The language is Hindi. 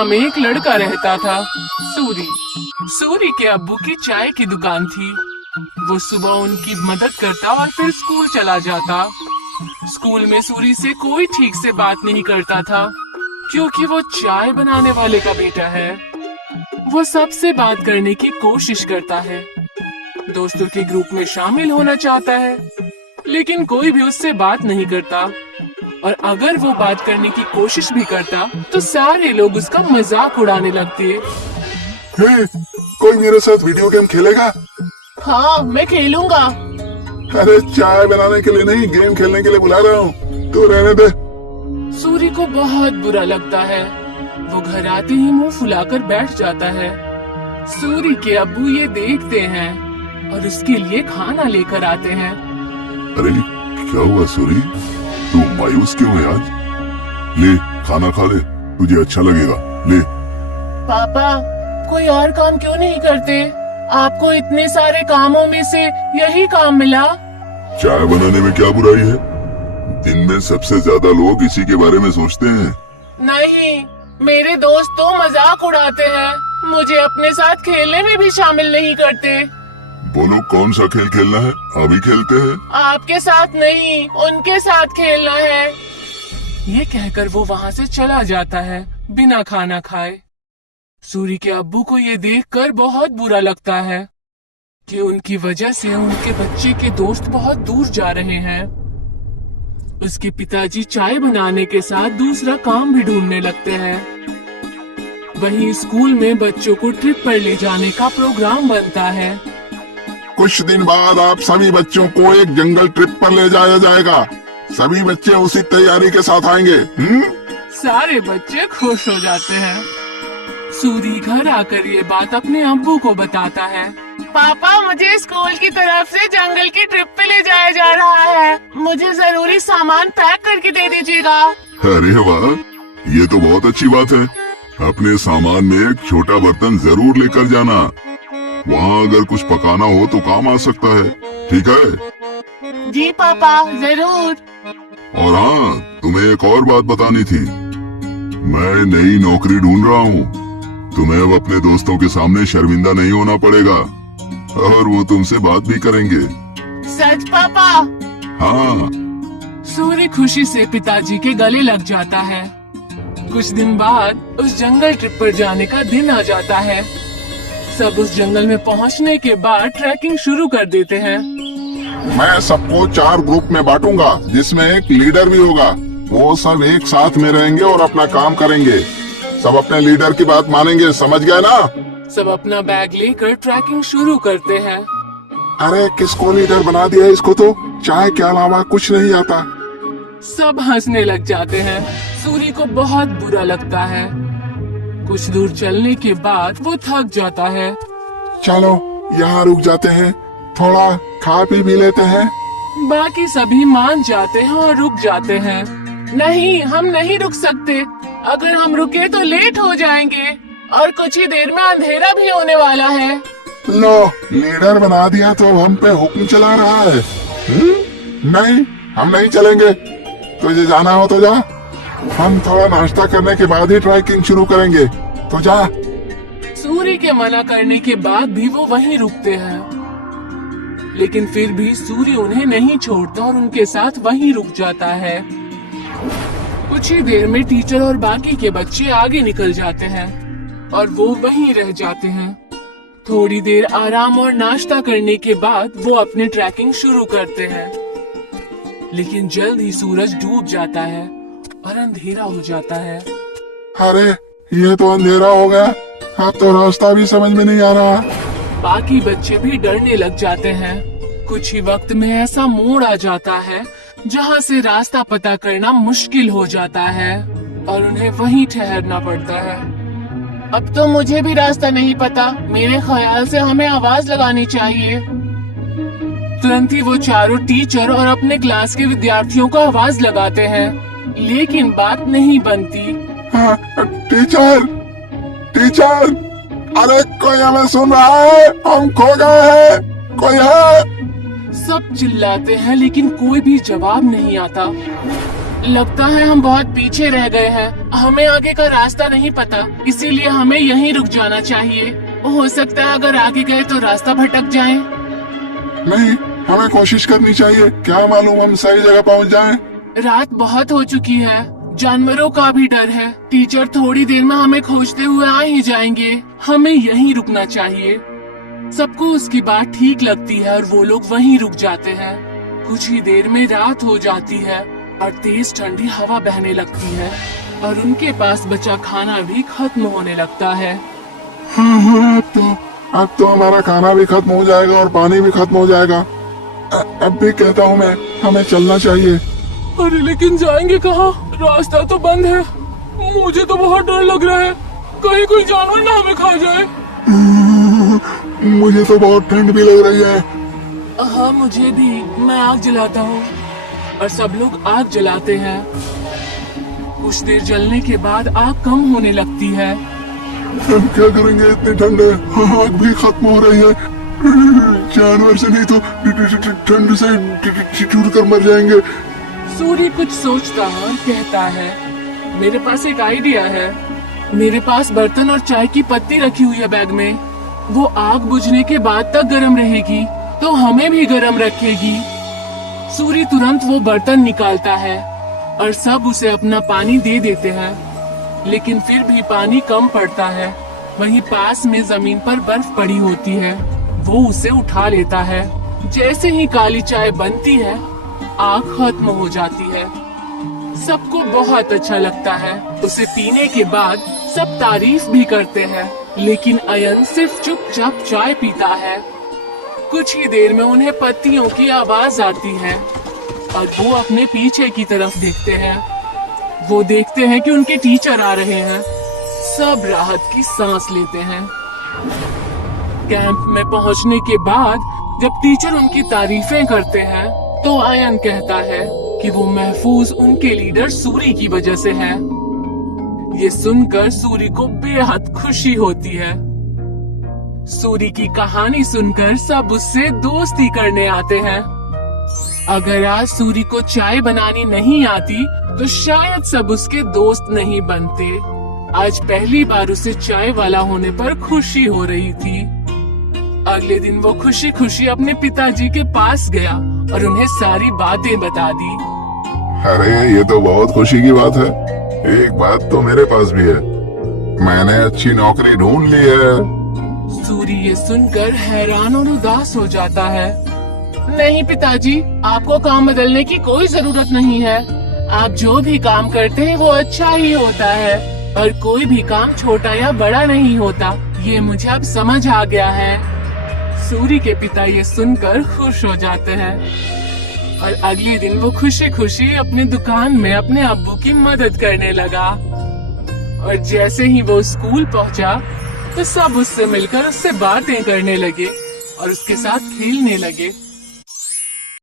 दुनिया में एक लड़का रहता था, सूरी। सूरी के अब्बू की चाय की दुकान थी। वो सुबह उनकी मदद करता और फिर स्कूल चला जाता। स्कूल में सूरी से कोई ठीक से बात नहीं करता था, क्योंकि वो चाय बनाने वाले का बेटा है। वो सबसे बात करने की कोशिश करता है, दोस्तों के ग्रुप में शामिल होना चाहता है, लेकिन कोई भी उससे बात नहीं करता। और अगर वो बात करने की कोशिश भी करता तो सारे लोग उसका मजाक उड़ाने लगते। हे, कोई मेरे साथ वीडियो गेम खेलेगा? हाँ, मैं खेलूंगा। अरे चाय बनाने के लिए नहीं, गेम खेलने के लिए बुला रहा हूँ, तू रहने दे। सूरी को बहुत बुरा लगता है। वो घर आते ही मुंह फुलाकर बैठ जाता है। सूरी के अब्बू ये देखते हैं और उसके लिए खाना लेकर आते हैं। अरे क्या हुआ सूरी, तू मायूस क्यों है आज? ले खाना खा ले, तुझे अच्छा लगेगा, ले। पापा, कोई और काम क्यों नहीं करते? आपको इतने सारे कामों में से यही काम मिला। चाय बनाने में क्या बुराई है? दिन में सबसे ज्यादा लोग इसी के बारे में सोचते हैं। नहीं, मेरे दोस्त तो मजाक उड़ाते हैं, मुझे अपने साथ खेलने में भी शामिल नहीं करते। बोलो कौन सा खेल खेलना है, अभी खेलते हैं। आपके साथ नहीं, उनके साथ खेलना है। ये कहकर वो वहाँ से चला जाता है बिना खाना खाए। सूरी के अब्बू को ये देखकर बहुत बुरा लगता है कि उनकी वजह से उनके बच्चे के दोस्त बहुत दूर जा रहे हैं। उसके पिताजी चाय बनाने के साथ दूसरा काम भी ढूंढने लगते हैं। वहीं स्कूल में बच्चों को ट्रिप पर ले जाने का प्रोग्राम बनता है। कुछ दिन बाद आप सभी बच्चों को एक जंगल ट्रिप पर ले जाया जाएगा। सभी बच्चे उसी तैयारी के साथ आएंगे। सारे बच्चे खुश हो जाते हैं। सूरी घर आकर ये बात अपने अब्बू को बताता है। पापा, मुझे स्कूल की तरफ से जंगल की ट्रिप पे ले जाया जा रहा है। मुझे जरूरी सामान पैक करके दे दीजिएगा। अरे वाह, ये तो बहुत अच्छी बात है। अपने सामान में एक छोटा बर्तन जरूर लेकर जाना। वहाँ अगर कुछ पकाना हो तो काम आ सकता है, ठीक है? जी पापा, जरूर। और हाँ, तुम्हें एक और बात बतानी थी। मैं नई नौकरी ढूंढ रहा हूँ। तुम्हें अब अपने दोस्तों के सामने शर्मिंदा नहीं होना पड़ेगा और वो तुमसे बात भी करेंगे। सच पापा? हाँ। सूरी खुशी से पिताजी के गले लग जाता है। कुछ दिन बाद उस जंगल ट्रिप पर जाने का दिन आ जाता है। सब उस जंगल में पहुंचने के बाद ट्रैकिंग शुरू कर देते हैं। मैं सबको 4 ग्रुप में बांटूंगा, जिसमें एक लीडर भी होगा। वो सब एक साथ में रहेंगे और अपना काम करेंगे। सब अपने लीडर की बात मानेंगे, समझ गए ना? सब अपना बैग लेकर ट्रैकिंग शुरू करते हैं। अरे किसको लीडर बना दिया? इसको तो चाय के अलावा कुछ नहीं आता। सब हंसने लग जाते हैं। सूरी को बहुत बुरा लगता है। कुछ दूर चलने के बाद वो थक जाता है। चलो यहाँ रुक जाते हैं, थोड़ा खा पी भी लेते हैं। बाकी सभी मान जाते हैं और रुक जाते हैं। नहीं, हम नहीं रुक सकते। अगर हम रुके तो लेट हो जाएंगे और कुछ ही देर में अंधेरा भी होने वाला है। लो, लीडर बना दिया तो हम पे हुक्म चला रहा है। नहीं, हम नहीं चलेंगे। तुझे जाना हो तो जा। हम थोड़ा नाश्ता करने के बाद ही ट्रैकिंग शुरू करेंगे, तो जा। सूरी के मना करने के बाद भी वो वहीं रुकते हैं, लेकिन फिर भी सूरी उन्हें नहीं छोड़ता और उनके साथ वहीं रुक जाता है। कुछ ही देर में टीचर और बाकी के बच्चे आगे निकल जाते हैं और वो वहीं रह जाते हैं। थोड़ी देर आराम और नाश्ता करने के बाद वो अपनी ट्रैकिंग शुरू करते हैं, लेकिन जल्द ही सूरज डूब जाता है और अंधेरा हो जाता है। अरे ये तो अंधेरा हो गया, अब तो रास्ता भी समझ में नहीं आ रहा। बाकी बच्चे भी डरने लग जाते हैं। कुछ ही वक्त में ऐसा मोड़ आ जाता है जहाँ से रास्ता पता करना मुश्किल हो जाता है और उन्हें वहीं ठहरना पड़ता है। अब तो मुझे भी रास्ता नहीं पता। मेरे ख्याल से हमें आवाज लगानी चाहिए। तुरंत ही वो चारों टीचर और अपने क्लास के विद्यार्थियों को आवाज लगाते हैं, लेकिन बात नहीं बनती। हाँ, टीचर, टीचर, अरे कोई हमें सुन रहा है? हम खो गए हैं, कोई है? सब चिल्लाते हैं लेकिन कोई भी जवाब नहीं आता। लगता है हम बहुत पीछे रह गए हैं। हमें आगे का रास्ता नहीं पता, इसीलिए हमें यहीं रुक जाना चाहिए। हो सकता है अगर आगे गए तो रास्ता भटक जाए। नहीं, हमें कोशिश करनी चाहिए, क्या मालूम हम सही जगह पहुंच जाएं। रात बहुत हो चुकी है, जानवरों का भी डर है। टीचर थोड़ी देर में हमें खोजते हुए आ ही जाएंगे। हमें यहीं रुकना चाहिए। सबको उसकी बात ठीक लगती है और वो लोग वहीं रुक जाते हैं। कुछ ही देर में रात हो जाती है और तेज ठंडी हवा बहने लगती है और उनके पास बचा खाना भी खत्म होने लगता है। हाँ, अब तो हमारा खाना भी खत्म हो जाएगा और पानी भी खत्म हो जाएगा। अब भी कहता हूँ मैं, हमें चलना चाहिए। अरे लेकिन जाएंगे कहाँ? रास्ता तो बंद है। मुझे तो बहुत डर लग रहा है, कहीं कोई जानवर ना हमें खा जाए। मुझे तो बहुत ठंड भी लग रही है। हाँ मुझे भी। मैं आग जलाता हूँ और सब लोग आग जलाते हैं। कुछ देर जलने के बाद आग कम होने लगती है। हम क्या करेंगे, इतनी ठंड है, आग भी खत्म हो रही है। जानवर से नहीं तो ठंड से छूट कर मर जाएंगे। सूर्य कुछ सोचता है और कहता है, मेरे पास एक आइडिया है। मेरे पास बर्तन और चाय की पत्ती रखी हुई है बैग में। वो आग बुझने के बाद तक गर्म रहेगी तो हमें भी गर्म रखेगी। सूर्य तुरंत वो बर्तन निकालता है और सब उसे अपना पानी दे देते हैं, लेकिन फिर भी पानी कम पड़ता है। वहीं पास में जमीन पर बर्फ पड़ी होती है। वो उसे उठा लेता है। जैसे ही काली चाय बनती है, आग खत्म हो जाती है। सबको बहुत अच्छा लगता है। उसे पीने के बाद सब तारीफ भी करते हैं, लेकिन अयन सिर्फ चुपचाप चाय पीता है। कुछ ही देर में उन्हें पत्तियों की आवाज आती है और वो अपने पीछे की तरफ देखते हैं। वो देखते हैं कि उनके टीचर आ रहे हैं। सब राहत की सांस लेते हैं। कैंप में पहुंचने के बाद जब टीचर उनकी तारीफें करते हैं तो अयन कहता है कि वो महफूज उनके लीडर सूरी की वजह से है। ये सुनकर सूरी को बेहद खुशी होती है। सूरी की कहानी सुनकर सब उससे दोस्ती करने आते हैं। अगर आज सूरी को चाय बनानी नहीं आती तो शायद सब उसके दोस्त नहीं बनते। आज पहली बार उसे चाय वाला होने पर खुशी हो रही थी। अगले दिन वो खुशी खुशी अपने पिताजी के पास गया और उन्हें सारी बातें बता दी। अरे ये तो बहुत खुशी की बात है। एक बात तो मेरे पास भी है, मैंने अच्छी नौकरी ढूंढ ली है। सूरी ये सुनकर हैरान और उदास हो जाता है। नहीं पिताजी, आपको काम बदलने की कोई जरूरत नहीं है। आप जो भी काम करते हैं वो अच्छा ही होता है और कोई भी काम छोटा या बड़ा नहीं होता। ये मुझे अब समझ आ गया है। सूरी के पिता ये सुनकर खुश हो जाते हैं और अगले दिन वो खुशी खुशी अपनी दुकान में अपने अब्बू की मदद करने लगा। और जैसे ही वो स्कूल पहुंचा तो सब उससे मिलकर उससे बातें करने लगे और उसके साथ खेलने लगे।